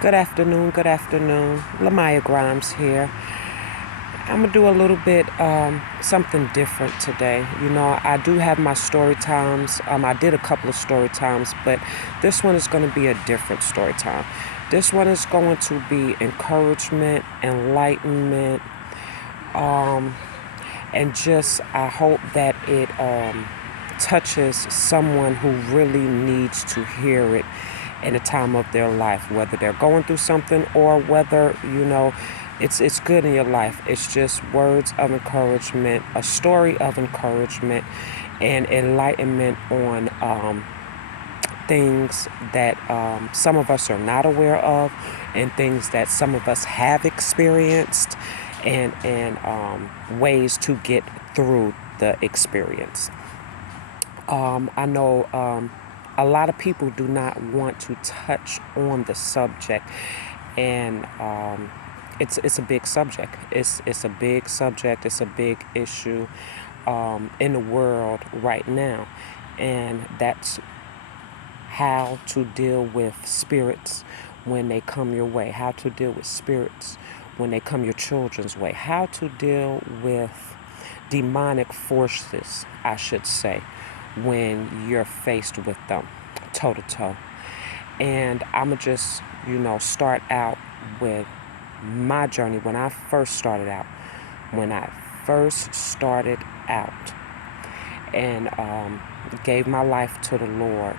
Good afternoon, good afternoon. Lamaya Grimes here. I'm gonna do a little bit something different today. I do have my story times. I did a couple of story times, but this one is going to be a different story time. This one is going to be encouragement, enlightenment, um, and just I hope that it touches someone who really needs to hear it in a time of their life, whether they're going through something or whether it's good in your life. It's just words of encouragement, a story of encouragement, and enlightenment on things that some of us are not aware of, and things that some of us have experienced, and ways to get through the experience. I know a lot of people do not want to touch on the subject, and it's a big subject. It's a big subject. It's a big issue in the world right now, and that's how to deal with spirits when they come your way. How to deal with spirits when they come your children's way. How to deal with demonic forces, I should say, when you're faced with them toe to toe. And I'm going to just, start out with my journey when I first started out. When I first started out and gave my life to the Lord.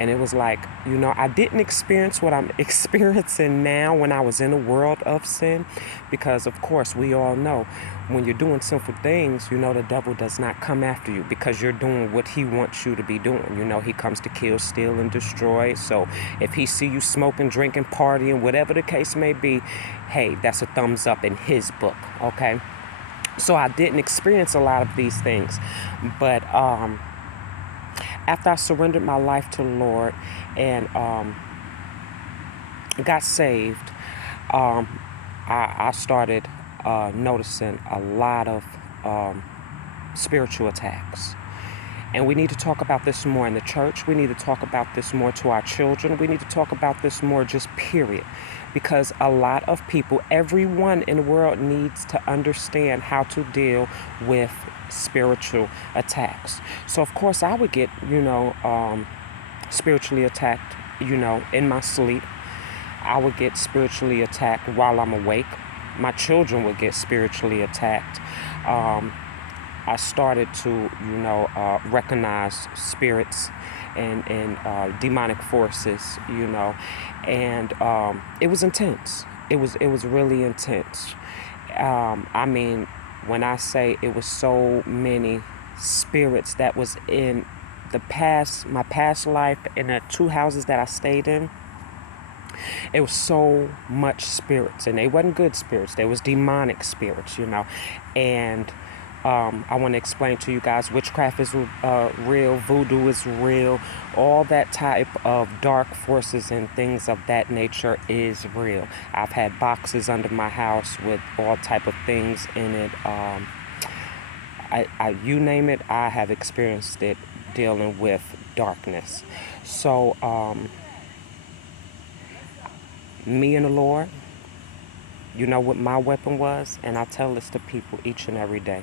And it was like, I didn't experience what I'm experiencing now when I was in a world of sin. Because, of course, we all know when you're doing sinful things, the devil does not come after you because you're doing what he wants you to be doing. He comes to kill, steal, and destroy. So if he see you smoking, drinking, partying, whatever the case may be, hey, that's a thumbs up in his book, okay? So I didn't experience a lot of these things. But after I surrendered my life to the Lord and got saved, I started noticing a lot of spiritual attacks. And we need to talk about this more in the church. We need to talk about this more to our children. We need to talk about this more just period. Because a lot of people, everyone in the world needs to understand how to deal with spiritual attacks. So of course I would get, spiritually attacked, in my sleep. I would get spiritually attacked while I'm awake. My children would get spiritually attacked. I started to, recognize spirits and demonic forces, and it was intense. It was really intense. When I say it was so many spirits that was in my past life in the two houses that I stayed in, it was so much spirits, and they wasn't good spirits. They was demonic spirits, and I want to explain to you guys witchcraft is real, voodoo is real, all that type of dark forces and things of that nature is real. I've had boxes under my house with all type of things in it. You name it, I have experienced it dealing with darkness. So me and the Lord, you know what my weapon was, and I tell this to people each and every day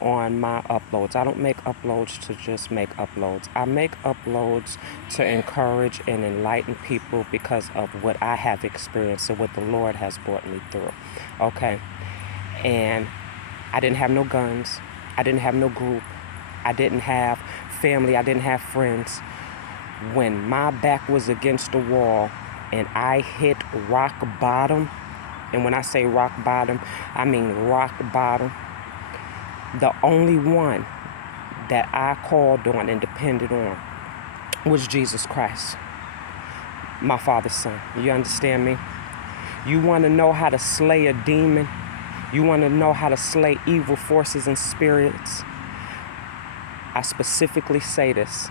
on my uploads. I don't make uploads to just make uploads. I make uploads to encourage and enlighten people because of what I have experienced and what the Lord has brought me through. Okay? And I didn't have no guns. I didn't have no group. I didn't have family. I didn't have friends. When my back was against the wall and I hit rock bottom, and when I say rock bottom, I mean rock bottom, the only one that I called on and depended on was Jesus Christ, my Father's Son. You understand me? You want to know how to slay a demon? You want to know how to slay evil forces and spirits? I specifically say this: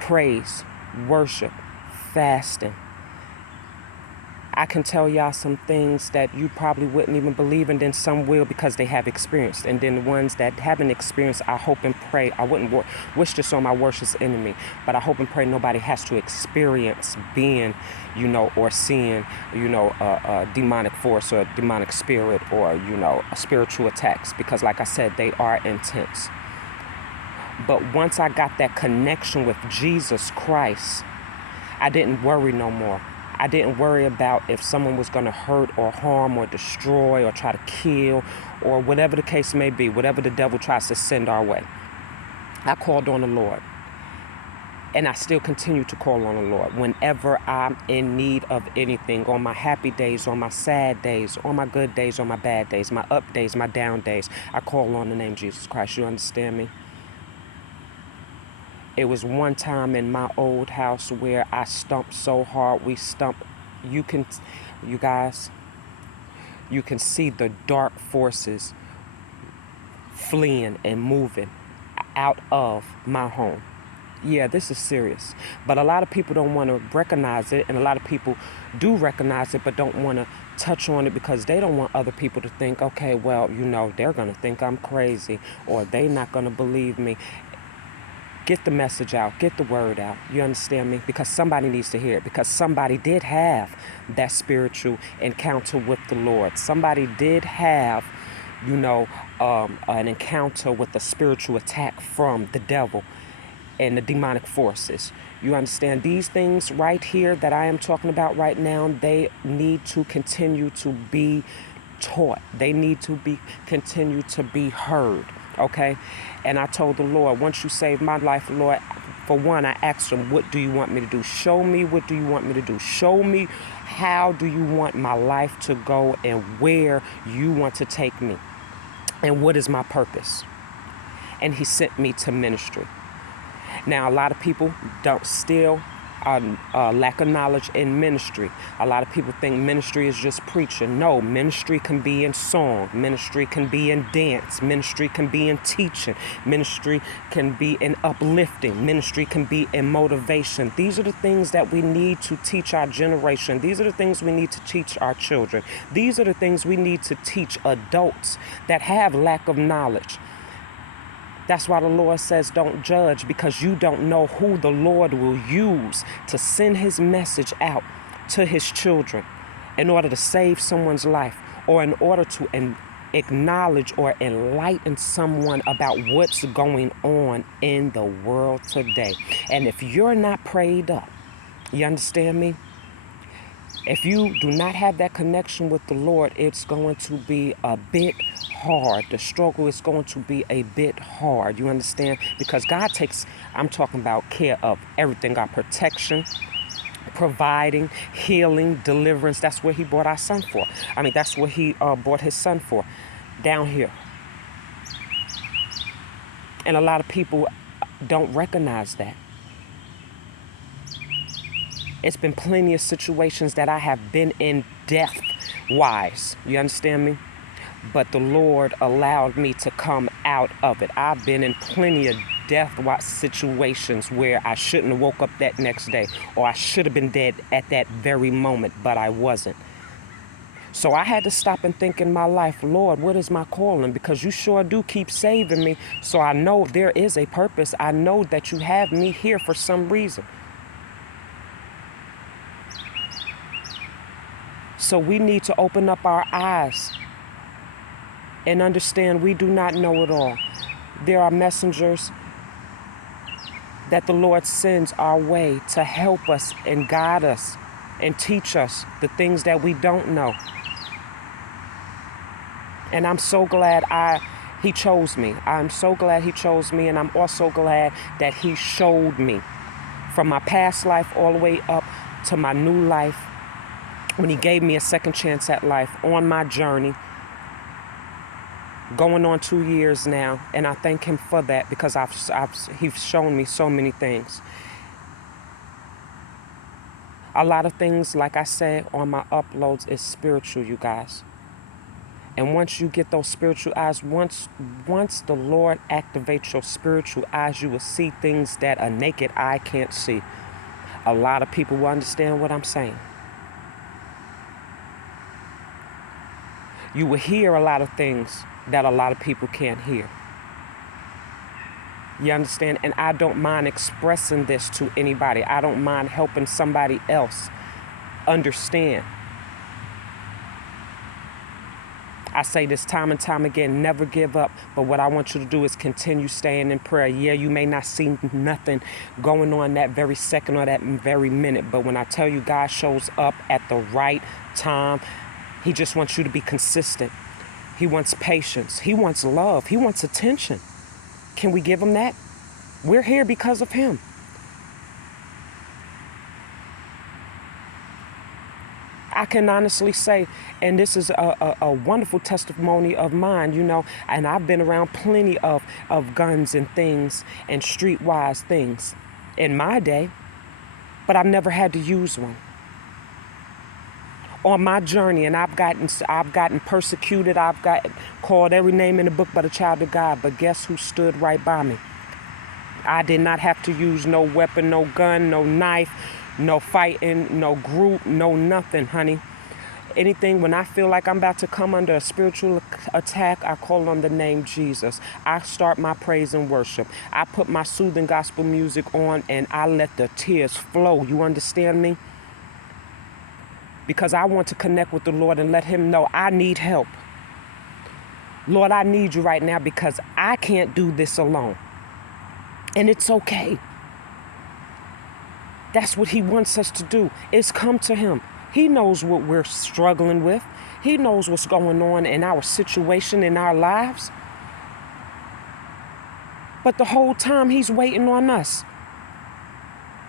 praise, worship, fasting. I can tell y'all some things that you probably wouldn't even believe, and then some will because they have experienced. And then the ones that haven't experienced, I hope and pray, I wouldn't wish this on my worst enemy, but I hope and pray nobody has to experience being, or seeing, a demonic force or a demonic spirit or, a spiritual attacks, because like I said, they are intense. But once I got that connection with Jesus Christ, I didn't worry no more. I didn't worry about if someone was going to hurt or harm or destroy or try to kill or whatever the case may be, whatever the devil tries to send our way. I called on the Lord. And I still continue to call on the Lord whenever I'm in need of anything, on my happy days, on my sad days, on my good days, on my bad days, my up days, my down days. I call on the name Jesus Christ. You understand me? It was one time in my old house where I stumped so hard. You guys, you can see the dark forces fleeing and moving out of my home. Yeah, this is serious. But a lot of people don't want to recognize it, and a lot of people do recognize it but don't want to touch on it because they don't want other people to think, okay, well, they're going to think I'm crazy or they're not going to believe me. Get the message out. Get the word out. You understand me? Because somebody needs to hear it. Because somebody did have that spiritual encounter with the Lord. Somebody did have, an encounter with a spiritual attack from the devil and the demonic forces. You understand? These things right here that I am talking about right now, they need to continue to be taught. They need to continue to be heard. Okay? And I told the Lord, once you save my life, Lord, for one, I asked him, what do you want me to do? Show me what do you want me to do? Show me how do you want my life to go and where you want to take me? And what is my purpose? And he sent me to ministry. Now, a lot of people lack of knowledge in ministry. A lot of people think ministry is just preaching. No, ministry can be in song. Ministry can be in dance. Ministry can be in teaching. Ministry can be in uplifting. Ministry can be in motivation. These are the things that we need to teach our generation. These are the things we need to teach our children. These are the things we need to teach adults that have lack of knowledge. That's why the Lord says don't judge, because you don't know who the Lord will use to send his message out to his children in order to save someone's life or in order to acknowledge or enlighten someone about what's going on in the world today. And if you're not prayed up, you understand me? If you do not have that connection with the Lord, it's going to be a bit hard. The struggle is going to be a bit hard. You understand? Because God takes, I'm talking about care of everything. Our protection, providing, healing, deliverance. That's what he brought our son for. That's what he brought his son for down here. And a lot of people don't recognize that. It's been plenty of situations that I have been in death-wise. You understand me? But the Lord allowed me to come out of it. I've been in plenty of death-wise situations where I shouldn't have woke up that next day, or I should have been dead at that very moment, but I wasn't. So I had to stop and think in my life, Lord, what is my calling? Because you sure do keep saving me. So I know there is a purpose. I know that you have me here for some reason. So we need to open up our eyes and understand we do not know it all. There are messengers that the Lord sends our way to help us and guide us and teach us the things that we don't know. And I'm so glad he chose me. I'm so glad he chose me, and I'm also glad that he showed me from my past life all the way up to my new life, when he gave me a second chance at life on my journey, going on 2 years now. And I thank him for that, because he's shown me so many things. A lot of things, like I said on my uploads, is spiritual, you guys. And once you get those spiritual eyes, once the Lord activates your spiritual eyes, you will see things that a naked eye can't see. A lot of people will understand what I'm saying. You will hear a lot of things that a lot of people can't hear. You understand? And I don't mind expressing this to anybody. I don't mind helping somebody else understand. I say this time and time again, never give up. But what I want you to do is continue staying in prayer. Yeah, you may not see nothing going on that very second or that very minute. But when I tell you God shows up at the right time, he just wants you to be consistent. He wants patience. He wants love. He wants attention. Can we give him that? We're here because of him. I can honestly say, and this is a wonderful testimony of mine, you know, and I've been around plenty of guns and things and streetwise things in my day, but I've never had to use one. On my journey, and I've gotten persecuted, I've gotten called every name in the book but a child of God, but guess who stood right by me? I did not have to use no weapon, no gun, no knife, no fighting, no group, no nothing, honey. Anything, when I feel like I'm about to come under a spiritual attack, I call on the name Jesus. I start my praise and worship. I put my soothing gospel music on and I let the tears flow. You understand me? Because I want to connect with the Lord and let him know I need help. Lord, I need you right now because I can't do this alone. And it's okay. That's what he wants us to do, is come to him. He knows what we're struggling with. He knows what's going on in our situation, in our lives. But the whole time he's waiting on us.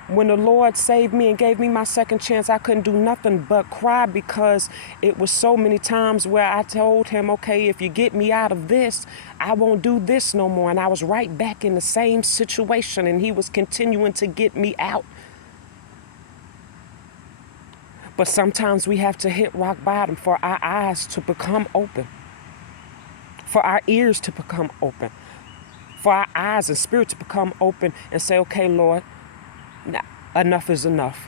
When the Lord saved me and gave me my second chance, I couldn't do nothing but cry because it was so many times where I told him, okay, if you get me out of this, I won't do this no more. And I was right back in the same situation and he was continuing to get me out. But sometimes we have to hit rock bottom for our eyes to become open, for our ears to become open, for our eyes and spirit to become open and say, okay, Lord, now, enough is enough.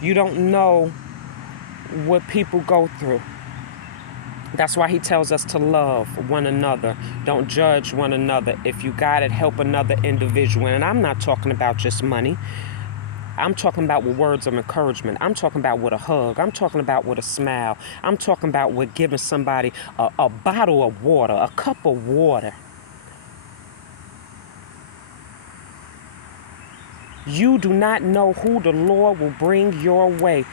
You don't know what people go through. That's why he tells us to love one another. Don't judge one another. If you got it, help another individual. And I'm not talking about just money. I'm talking about with words of encouragement. I'm talking about with a hug. I'm talking about with a smile. I'm talking about with giving somebody a bottle of water, a cup of water. You do not know who the Lord will bring your way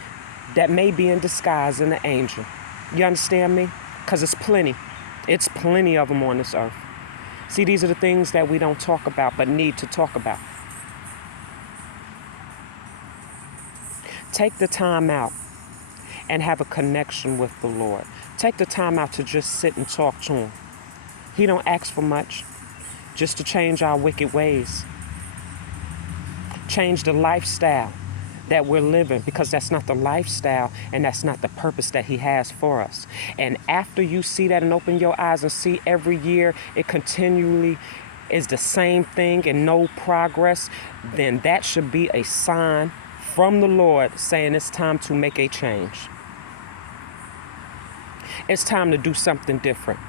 that may be in disguise in an angel. You understand me? Because it's plenty. It's plenty of them on this earth. See, these are the things that we don't talk about but need to talk about. Take the time out and have a connection with the Lord. Take the time out to just sit and talk to him. He don't ask for much, just to change our wicked ways. Change the lifestyle that we're living, because that's not the lifestyle and that's not the purpose that he has for us. And after you see that and open your eyes and see every year it continually is the same thing and no progress, then that should be a sign from the Lord saying it's time to make a change. It's time to do something different.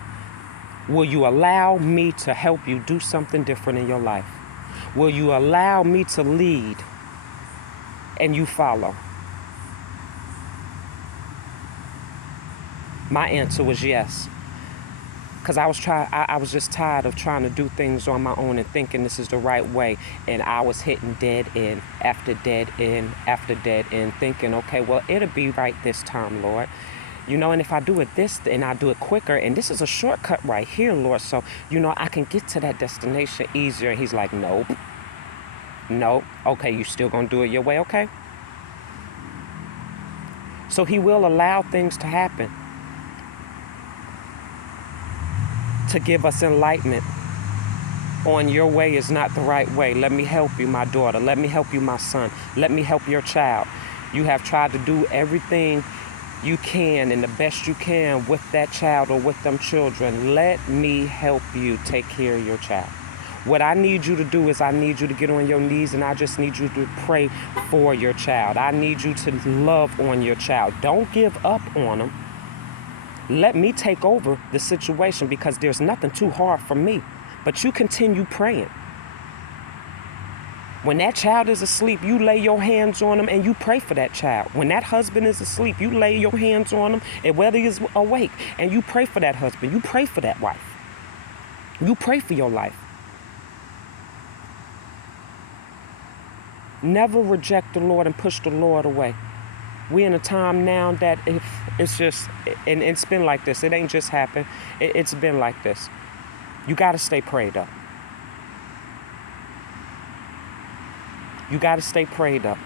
Will you allow me to help you do something different in your life? Will you allow me to lead and you follow? My answer was yes. Because I was just tired of trying to do things on my own and thinking this is the right way. And I was hitting dead end after dead end after dead end, thinking, okay, well, it'll be right this time, Lord. You know, and if I do it this, and I do it quicker, and this is a shortcut right here, Lord, so, you know, I can get to that destination easier. And he's like, nope. Nope. Okay, you still gonna do it your way, okay? So he will allow things to happen to give us enlightenment on your way is not the right way. Let me help you, my daughter. Let me help you, my son. Let me help your child. You have tried to do everything you can and the best you can with that child or with them children. Let me help you take care of your child. What I need you to do is I need you to get on your knees, and I just need you to pray for your child. I need you to love on your child. Don't give up on them. Let me take over the situation, because there's nothing too hard for me. But you continue praying. When that child is asleep, you lay your hands on them and you pray for that child. When that husband is asleep, you lay your hands on him, and whether he's awake, and you pray for that husband. You pray for that wife. You pray for your life. Never reject the Lord and push the Lord away. We're in a time now that it's just, and it's been like this. It ain't just happened. It's been like this. You got to stay prayed up. You got to stay prayed up.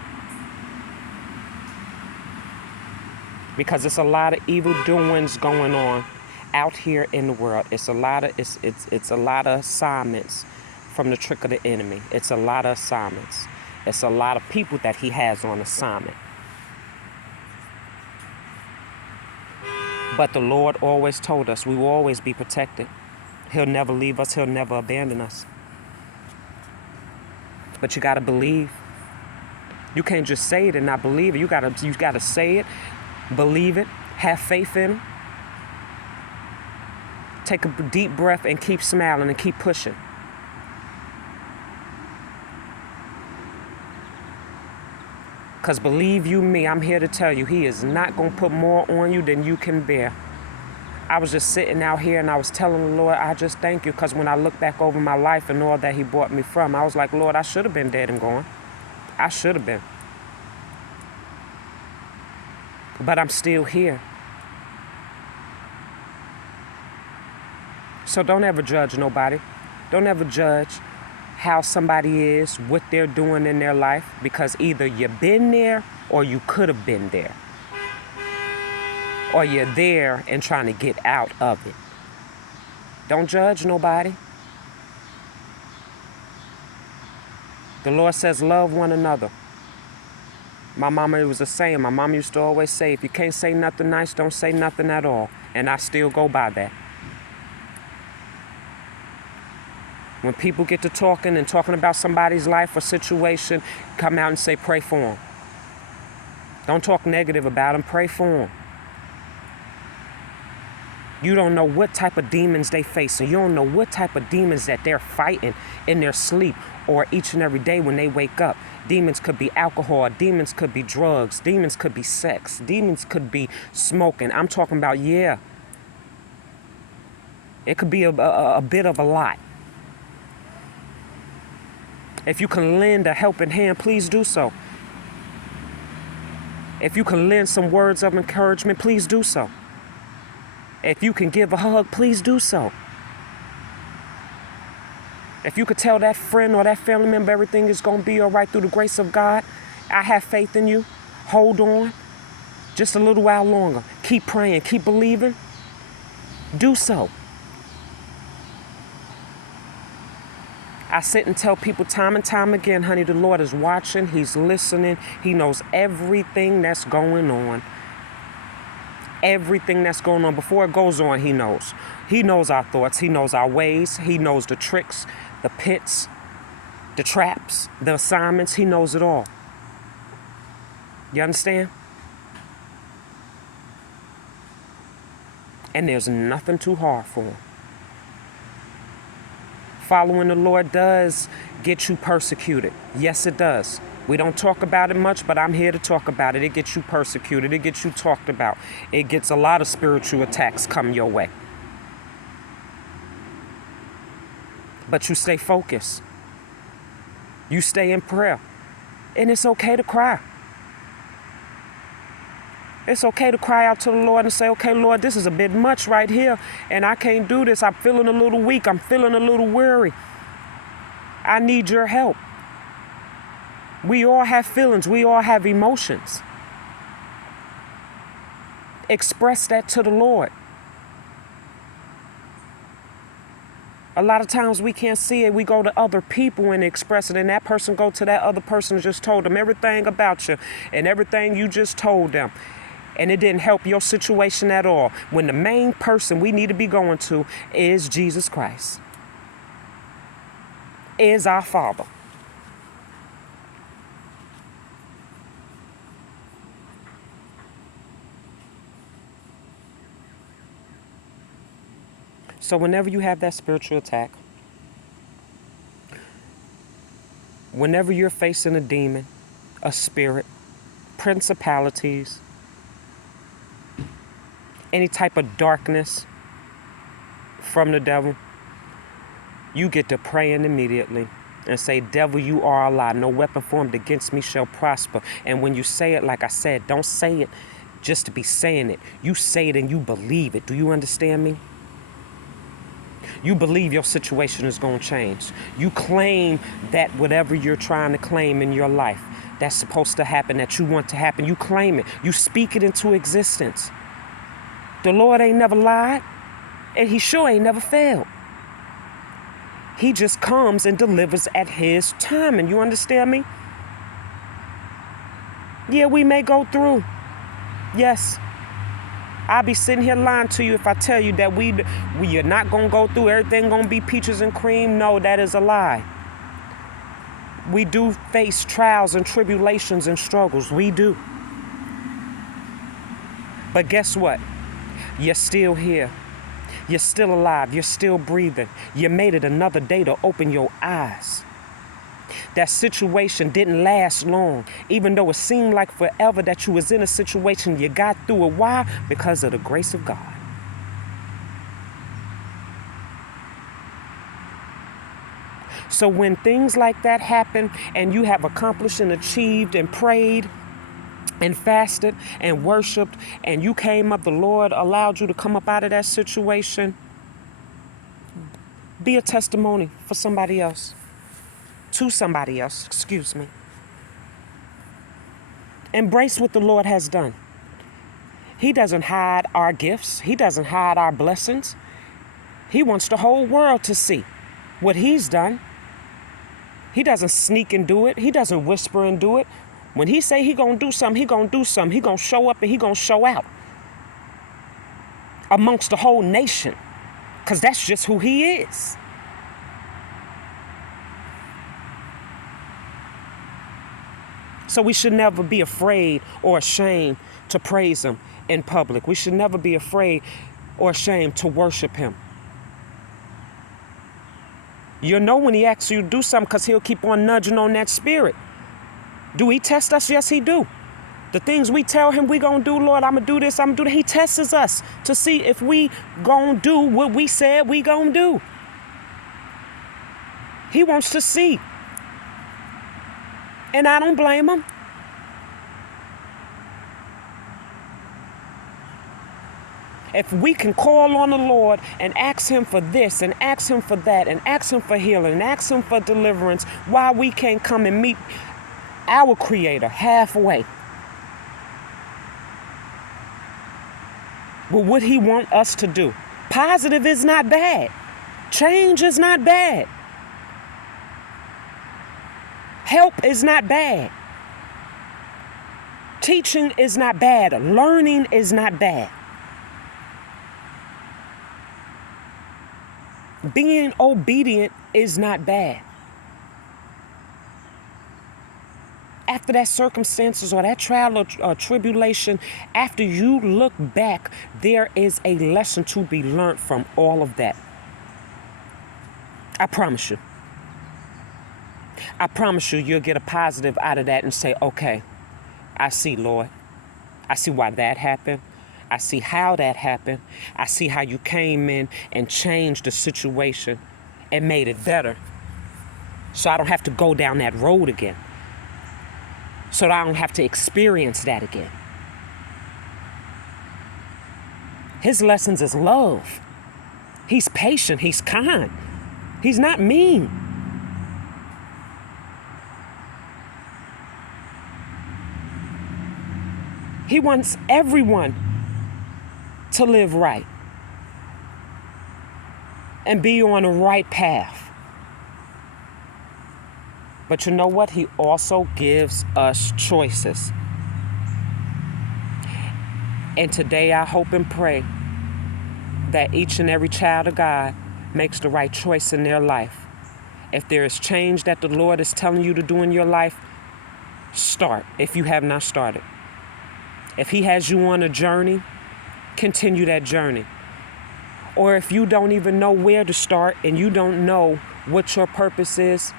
Because it's a lot of evil doings going on out here in the world. It's a lot of it's a lot of assignments from the trick of the enemy. It's a lot of assignments. It's a lot of people that he has on assignment. But the Lord always told us we will always be protected. He'll never leave us. He'll never abandon us. But you got to believe. You can't just say it and not believe it. You got to say it, believe it, have faith in it. Take a deep breath and keep smiling and keep pushing. Because believe you me, I'm here to tell you, he is not going to put more on you than you can bear. I was just sitting out here and I was telling the Lord, I just thank you, because when I look back over my life and all that he brought me from, I was like, Lord, I should have been dead and gone. I should have been. But I'm still here. So don't ever judge nobody. Don't ever judge how somebody is, what they're doing in their life, because either you've been there or you could have been there. Or you're there and trying to get out of it. Don't judge nobody. The Lord says, love one another. My mama, it was a saying. My mama used to always say, if you can't say nothing nice, don't say nothing at all. And I still go by that. When people get to talking and talking about somebody's life or situation, come out and say, pray for them. Don't talk negative about them. Pray for them. You don't know what type of demons they facing. You don't know what type of demons that they're fighting in their sleep or each and every day when they wake up. Demons could be alcohol. Demons could be drugs. Demons could be sex. Demons could be smoking. I'm talking about, yeah. It could be a bit of a lot. If you can lend a helping hand, please do so. If you can lend some words of encouragement, please do so. If you can give a hug, please do so. If you could tell that friend or that family member everything is going to be all right through the grace of God, I have faith in you. Hold on. Just a little while longer. Keep praying. Keep believing. Do so. I sit and tell people time and time again, honey, the Lord is watching. He's listening. He knows everything that's going on. Everything that's going on. Before it goes on, he knows. He knows our thoughts. He knows our ways. He knows the tricks, the pits, the traps, the assignments. He knows it all. You understand? And there's nothing too hard for him. Following the Lord does get you persecuted. Yes, it does. We don't talk about it much, but I'm here to talk about it. It gets you persecuted. It gets you talked about. It gets a lot of spiritual attacks come your way. But you stay focused. You stay in prayer. And it's okay to cry. It's okay to cry out to the Lord and say, okay, Lord, this is a bit much right here, and I can't do this. I'm feeling a little weak. I'm feeling a little weary. I need your help. We all have feelings. We all have emotions. Express that to the Lord. A lot of times we can't see it. We go to other people and express it, and that person go to that other person and just told them everything about you and everything you just told them. And it didn't help your situation at all, when the main person we need to be going to is Jesus Christ. is our Father. So whenever you have that spiritual attack, whenever you're facing a demon, a spirit, principalities, any type of darkness from the devil, you get to praying immediately and say, devil, you are a lie. No weapon formed against me shall prosper. And when you say it, like I said, don't say it just to be saying it. You say it and you believe it. Do you understand me? You believe your situation is going to change. You claim that whatever you're trying to claim in your life, that's supposed to happen, that you want to happen, you claim it. You speak it into existence. The Lord ain't never lied, and he sure ain't never failed. He just comes and delivers at his time, and you understand me? Yeah, we may go through. Yes. I'll be sitting here lying to you if I tell you that we are not going to go through, everything going to be peaches and cream. No, that is a lie. We do face trials and tribulations and struggles. We do. But guess what? You're still here. You're still alive. You're still breathing. You made it another day to open your eyes. That situation didn't last long. Even though it seemed like forever that you was in a situation, you got through it. Why? Because of the grace of God. So when things like that happen and you have accomplished and achieved and prayed and fasted and worshiped and you came up, the Lord allowed you to come up out of that situation, be a testimony for somebody else. To somebody else, excuse me. Embrace what the Lord has done. He doesn't hide our gifts. He doesn't hide our blessings. He wants the whole world to see what he's done. He doesn't sneak and do it. He doesn't whisper and do it. When he say he gonna do something, he gonna do something. He gonna show up and he gonna show out amongst the whole nation, because that's just who he is. So we should never be afraid or ashamed to praise him in public. We should never be afraid or ashamed to worship him. You'll know when he asks you to do something because he'll keep on nudging on that spirit. Do he test us? Yes, he do. The things we tell him we gonna do, Lord, I'm gonna do this, I'm gonna do that. He tests us to see if we gonna do what we said we gonna do. He wants to see. And I don't blame him. If we can call on the Lord and ask him for this and ask him for that and ask him for healing and ask him for deliverance, why we can't come and meet our Creator halfway? But what he want us to do? Positive is not bad. Change is not bad. Help is not bad. Teaching is not bad. Learning is not bad. Being obedient is not bad. After that circumstances or that trial or tribulation, after you look back, there is a lesson to be learned from all of that. I promise you. I promise you, you'll get a positive out of that and say, okay, I see, Lord. I see why that happened. I see how that happened. I see how you came in and changed the situation and made it better. So I don't have to go down that road again. So that I don't have to experience that again. His lessons is love. He's patient. He's kind. He's not mean. He wants everyone to live right and be on the right path. But you know what? He also gives us choices. And today I hope and pray that each and every child of God makes the right choice in their life If there is change that the Lord is telling you to do in your life, start if you have not started. If he has you on a journey, continue that journey. Or if you don't even know where to start and you don't know what your purpose is,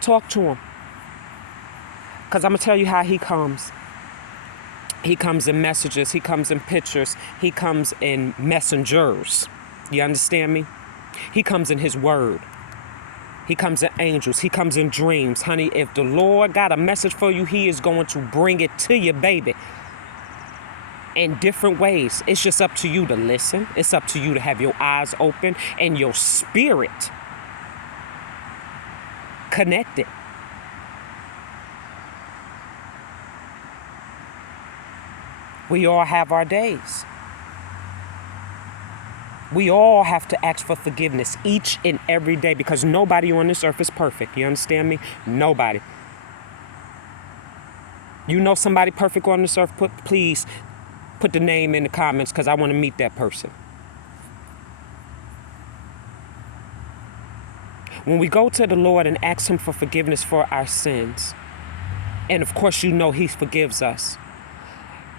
talk to him. Because I'm going to tell you how he comes. He comes in messages. He comes in pictures. He comes in messengers. You understand me? He comes in his word. He comes in angels. He comes in dreams. Honey, if the Lord got a message for you, he is going to bring it to you, baby, in different ways. It's just up to you to listen. It's up to you to have your eyes open and your spirit connected. We all have our days. We all have to ask for forgiveness each and every day because nobody on this earth is perfect. You understand me? Nobody. You know somebody perfect on this earth? Please put the name in the comments because I want to meet that person. When we go to the Lord and ask him for forgiveness for our sins, and of course you know he forgives us,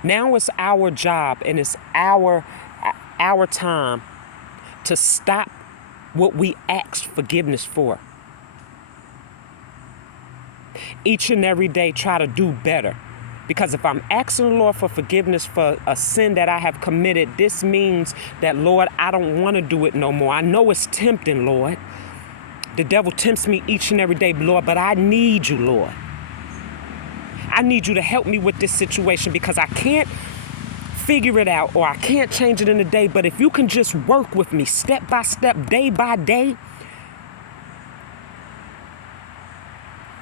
now it's our job and it's our time to stop what we asked forgiveness for. Each and every day, try to do better. Because if I'm asking the Lord for forgiveness for a sin that I have committed, this means that, Lord, I don't want to do it no more. I know it's tempting, Lord. The devil tempts me each and every day, Lord, but I need you, Lord. I need you to help me with this situation because I can't figure it out or I can't change it in a day. But if you can just work with me step by step, day by day,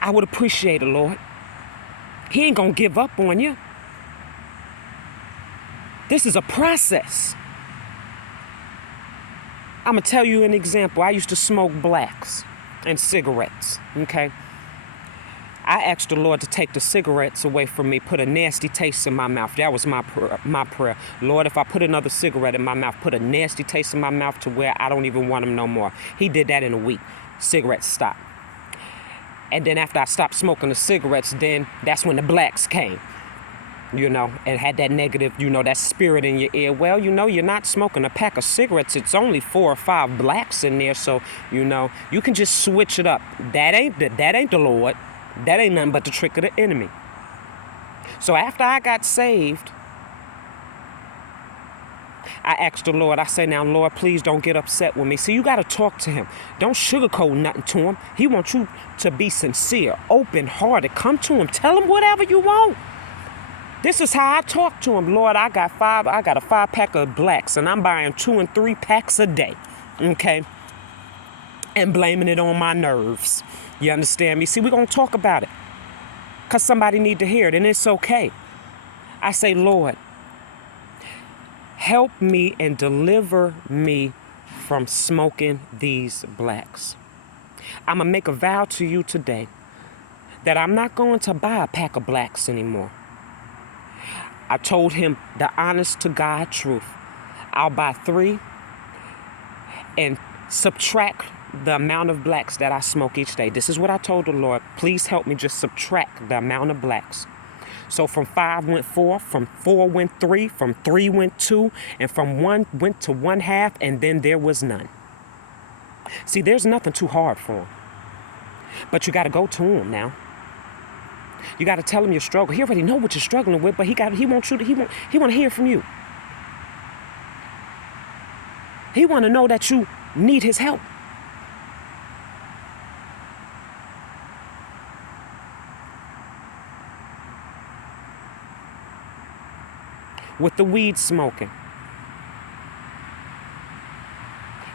I would appreciate it, Lord. He ain't gonna give up on you. This is a process. I'm gonna tell you an example. I used to smoke blacks and cigarettes, okay? I asked the Lord to take the cigarettes away from me, put a nasty taste in my mouth. That was my prayer. Lord, if I put another cigarette in my mouth, put a nasty taste in my mouth to where I don't even want them no more. He did that in a week. Cigarettes stopped. And then after I stopped smoking the cigarettes, then that's when the blacks came, you know, and had that negative, you know, that spirit in your ear. Well, you know, you're not smoking a pack of cigarettes. It's only 4 or 5 blacks in there. So, you know, you can just switch it up. That ain't the Lord. That ain't nothing but the trick of the enemy. So after I got saved, I asked the Lord, I say, now, Lord, please don't get upset with me. See, you got to talk to him. Don't sugarcoat nothing to him. He wants you to be sincere, open-hearted. Come to him. Tell him whatever you want. This is how I talk to him. Lord, I got a 5-pack of blacks, and I'm buying 2 and 3 packs a day, okay? And blaming it on my nerves. You understand me? See, we're going to talk about it because somebody need to hear it, and it's okay. I say, Lord, help me and deliver me from smoking these blacks. I'm going to make a vow to you today that I'm not going to buy a pack of blacks anymore. I told him the honest to God truth. I'll buy 3 and subtract the amount of blacks that I smoke each day. This is what I told the Lord. Please help me just subtract the amount of blacks. So from 5 went 4, from 4 went 3, from 3 went 2, and from 1 went to 1/2, and then there was none. See, there's nothing too hard for him. But you got to go to him now. You got to tell him your struggle. He already know what you're struggling with, but he want to hear from you. He want to know that you need his help. With the weed smoking,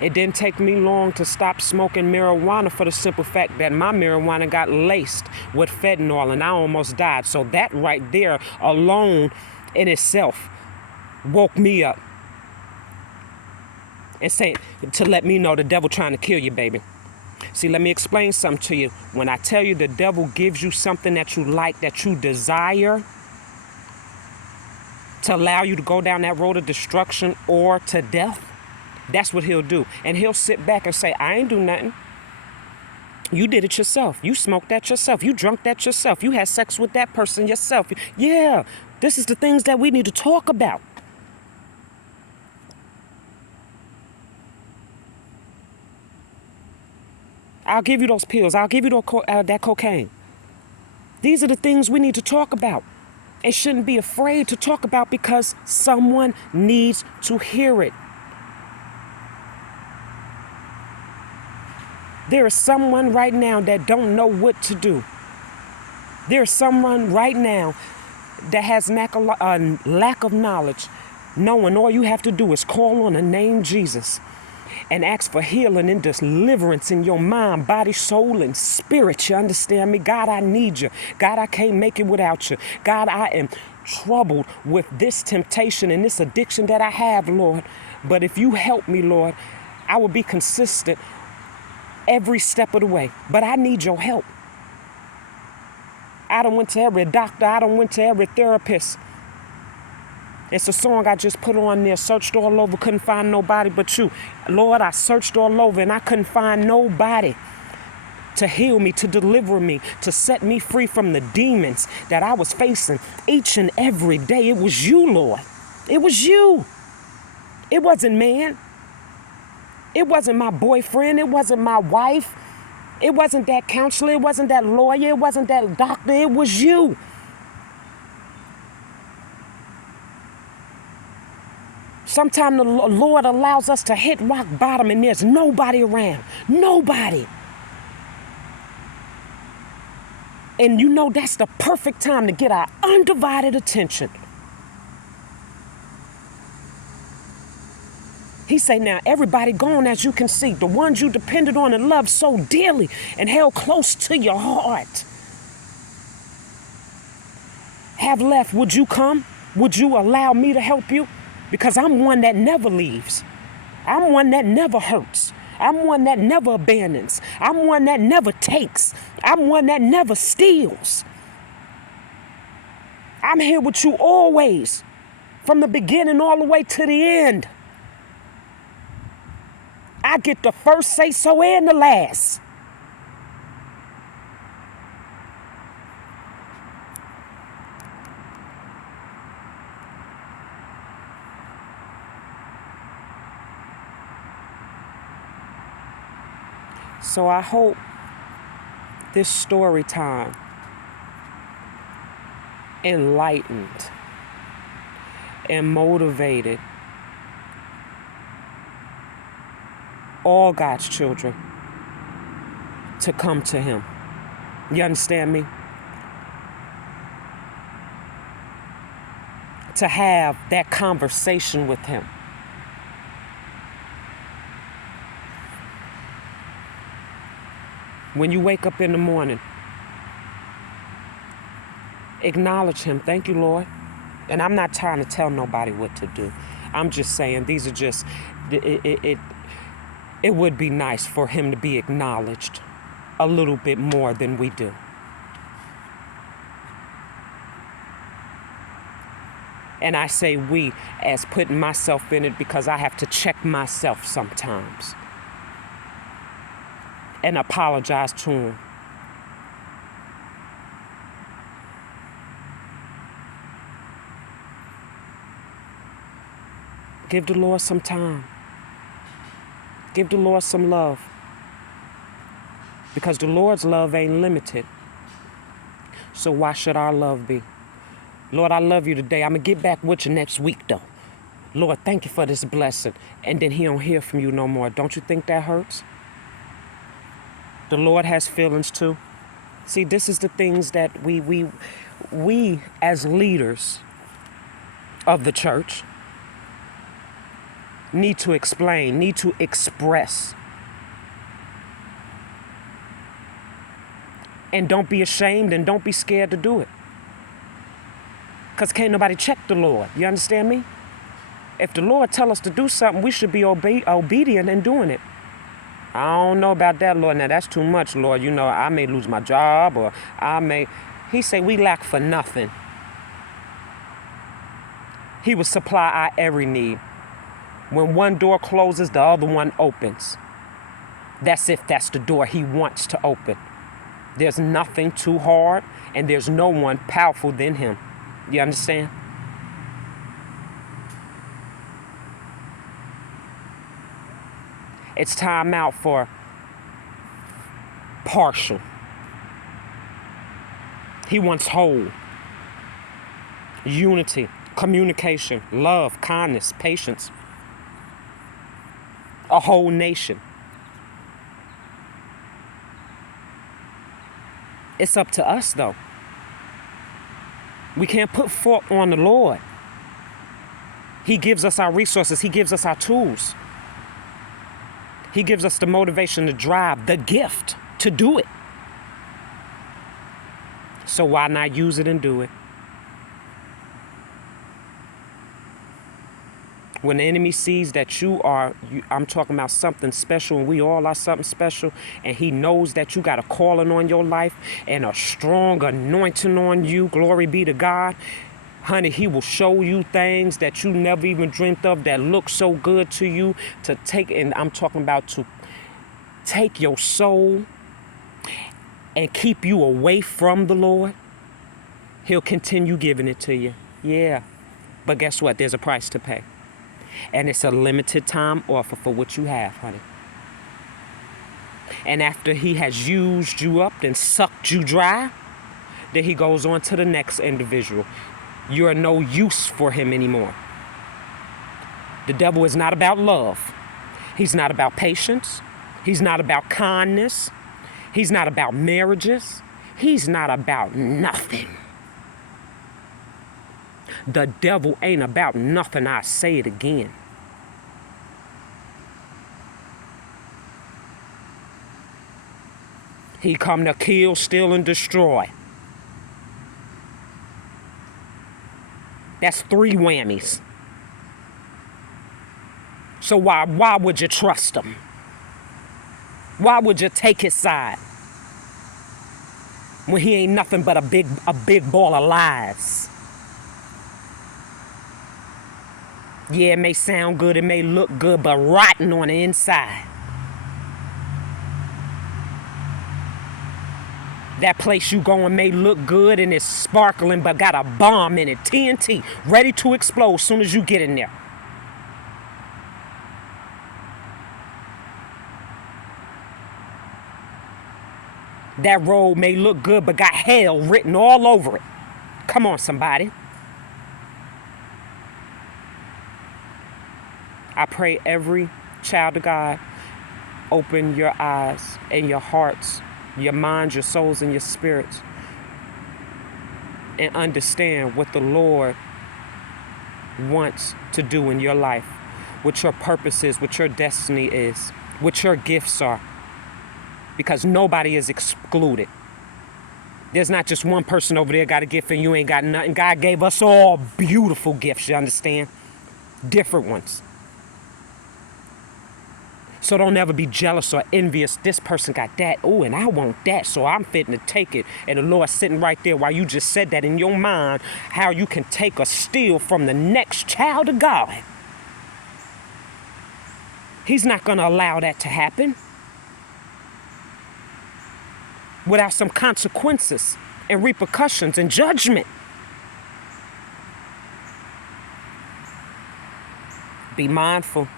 it didn't take me long to stop smoking marijuana for the simple fact that my marijuana got laced with fentanyl and I almost died. So that right there alone in itself woke me up and say, to let me know the devil trying to kill you, baby. See, let me explain something to you. When I tell you the devil gives you something that you like, that you desire, to allow you to go down that road of destruction or to death, that's what he'll do. And he'll sit back and say, I ain't do nothing. You did it yourself. You smoked that yourself. You drunk that yourself. You had sex with that person yourself. Yeah, this is the things that we need to talk about. I'll give you those pills. I'll give you that cocaine. These are the things we need to talk about and shouldn't be afraid to talk about because someone needs to hear it. There is someone right now that don't know what to do. There's someone right now that has lack of knowledge, knowing all you have to do is call on the name Jesus and ask for healing and deliverance in your mind, body, soul, and spirit. You understand me? God, I need you. God, I can't make it without you. God, I am troubled with this temptation and this addiction that I have, Lord. But if you help me, Lord, I will be consistent every step of the way. But I need your help. I done went to every doctor. I done went to every therapist. It's a song I just put on there, searched all over, couldn't find nobody but you. Lord, I searched all over and I couldn't find nobody to heal me, to deliver me, to set me free from the demons that I was facing each and every day. It was you, Lord. It was you. It wasn't man. It wasn't my boyfriend. It wasn't my wife. It wasn't that counselor. It wasn't that lawyer. It wasn't that doctor. It was you. Sometimes the Lord allows us to hit rock bottom and there's nobody around. Nobody. And you know that's the perfect time to get our undivided attention. He say, now everybody gone, as you can see, the ones you depended on and loved so dearly and held close to your heart have left. Would you come? Would you allow me to help you? Because I'm one that never leaves. I'm one that never hurts. I'm one that never abandons. I'm one that never takes. I'm one that never steals. I'm here with you always, from the beginning all the way to the end. I get the first say so and the last. So I hope this story time enlightened and motivated all God's children to come to Him. You understand me? To have that conversation with Him. When you wake up in the morning, acknowledge Him. Thank you, Lord. And I'm not trying to tell nobody what to do. I'm just saying these are just, it would be nice for Him to be acknowledged a little bit more than we do. And I say we as putting myself in it because I have to check myself sometimes and apologize to Him. Give the Lord some time. Give the Lord some love. Because the Lord's love ain't limited. So why should our love be? Lord, I love you today. I'm going to get back with you next week, though. Lord, thank you for this blessing. And then He don't hear from you no more. Don't you think that hurts? The Lord has feelings too. See, this is the things that we as leaders of the church need to explain, need to express. And don't be ashamed and don't be scared to do it. Because can't nobody check the Lord. You understand me? If the Lord tell us to do something, we should be obedient in doing it. I don't know about that, Lord. Now, that's too much, Lord. You know, I may lose my job or I may... He say we lack for nothing. He will supply our every need. When one door closes, the other one opens. That's the door he wants to open. There's nothing too hard, and there's no one powerful than him. You understand? It's time out for partial. He wants whole. Unity, communication, love, kindness, patience. A whole nation. It's up to us, though. We can't put fault on the Lord. He gives us our resources. He gives us our tools. He gives us the motivation, the drive, the gift to do it. So why not use it and do it? When the enemy sees that I'm talking about something special, and we all are something special, and he knows that you got a calling on your life and a strong anointing on you, glory be to God, honey, he will show you things that you never even dreamt of that look so good to you to take, and I'm talking about to take your soul and keep you away from the Lord. He'll continue giving it to you. Yeah. But guess what? There's a price to pay. And it's a limited time offer for what you have, honey. And after he has used you up and sucked you dry, then he goes on to the next individual. You're no use for him anymore. The devil is not about love. He's not about patience. He's not about kindness. He's not about marriages. He's not about nothing. The devil ain't about nothing. I say it again. He come to kill, steal, and destroy. That's 3 whammies. So why would you trust him? Why would you take his side when he ain't nothing but a big ball of lies? Yeah, it may sound good, it may look good, but rotten on the inside. That place you going may look good and it's sparkling, but got a bomb in it, TNT, ready to explode as soon as you get in there. That road may look good, but got hell written all over it. Come on, somebody. I pray every child of God open your eyes and your hearts, your minds, your souls, and your spirits, and understand what the Lord wants to do in your life, what your purpose is, what your destiny is, what your gifts are, because nobody is excluded. There's not just one person over there got a gift and you ain't got nothing. God gave us all beautiful gifts, you understand? Different ones. So don't ever be jealous or envious. This person got that. Oh, and I want that, so I'm fitting to take it. And the Lord's sitting right there while you just said that in your mind, how you can take or steal from the next child of God. He's not going to allow that to happen without some consequences and repercussions and judgment. Be mindful.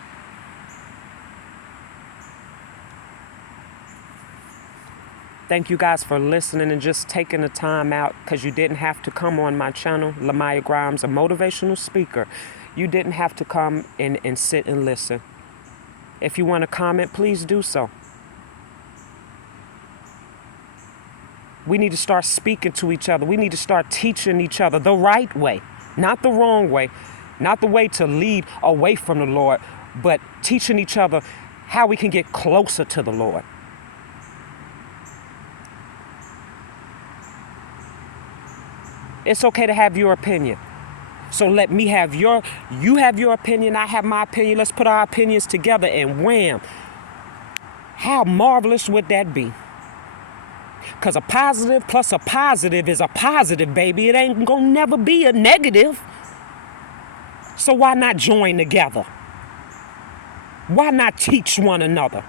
Thank you guys for listening and just taking the time out, because you didn't have to come on my channel, Lamaya Grimes, a motivational speaker. You didn't have to come and sit and listen. If you want to comment, please do so. We need to start speaking to each other. We need to start teaching each other the right way, not the wrong way, not the way to lead away from the Lord, but teaching each other how we can get closer to the Lord. It's okay to have your opinion. So let me have you have your opinion, I have my opinion. Let's put our opinions together and wham. How marvelous would that be? Because a positive plus a positive is a positive, baby. It ain't gonna never be a negative. So why not join together? Why not teach one another?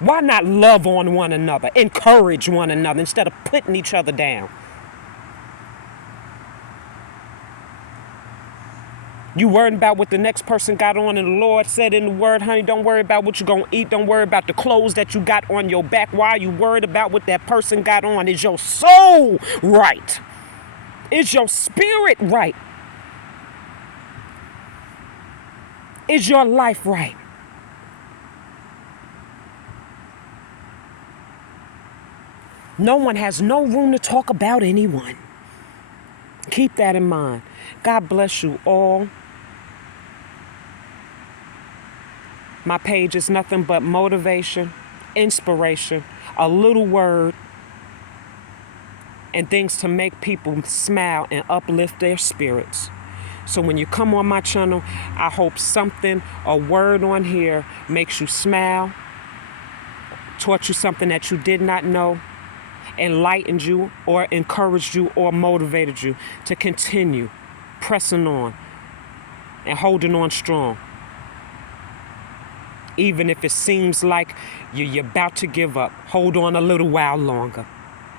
Why not love on one another, encourage one another instead of putting each other down? You worried about what the next person got on, and the Lord said in the word, honey, don't worry about what you're going to eat. Don't worry about the clothes that you got on your back. Why are you worried about what that person got on? Is your soul right? Is your spirit right? Is your life right? No one has no room to talk about anyone. Keep that in mind. God bless you all. My page is nothing but motivation, inspiration, a little word, and things to make people smile and uplift their spirits. So when you come on my channel, I hope something, a word on here makes you smile, taught you something that you did not know, enlightened you or encouraged you or motivated you to continue pressing on and holding on strong. Even if it seems like you're about to give up, hold on a little while longer.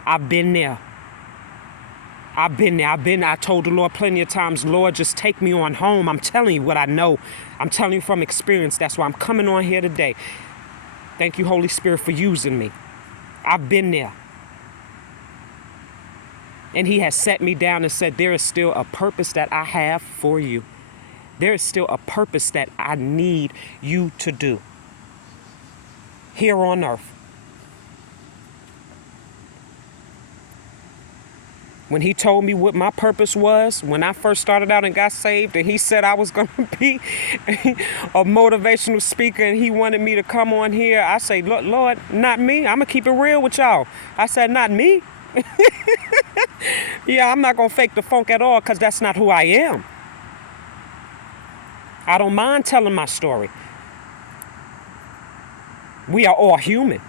I've been there. I told the Lord plenty of times, Lord, just take me on home. I'm telling you what I know. I'm telling you from experience. That's why I'm coming on here today. Thank you, Holy Spirit, for using me. I've been there. And he has set me down and said, there is still a purpose that I have for you. There is still a purpose that I need you to do here on earth. When he told me what my purpose was, when I first started out and got saved, and he said I was going to be a motivational speaker and he wanted me to come on here, I say, Lord, not me. I'm going to keep it real with y'all. I said, not me. Yeah, I'm not going to fake the funk at all because that's not who I am. I don't mind telling my story. We are all human.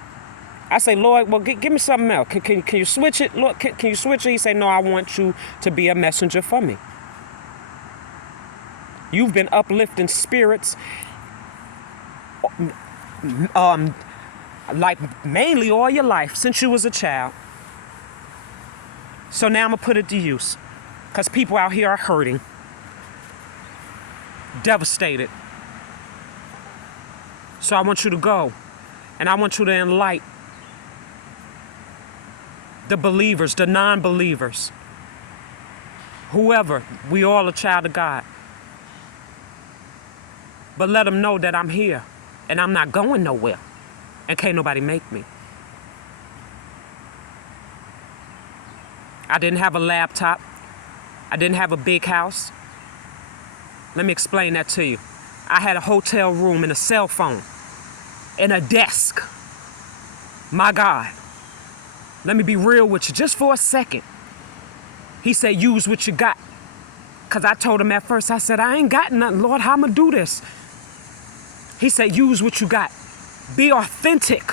I say, Lord, well, give me something else. Can you switch it? Lord, can you switch it? He say, no, I want you to be a messenger for me. You've been uplifting spirits, like mainly all your life since you was a child. So now I'm going to put it to use because people out here are hurting, devastated. So I want you to go and I want you to enlighten the believers, the non-believers, whoever. We all a child of God. But let them know that I'm here and I'm not going nowhere and can't nobody make me. I didn't have a laptop. I didn't have a big house. Let me explain that to you. I had a hotel room and a cell phone and a desk. My God. Let me be real with you just for a second. He said, use what you got. Because I told him at first, I said, I ain't got nothing, Lord. How am I do this? He said, use what you got. Be authentic.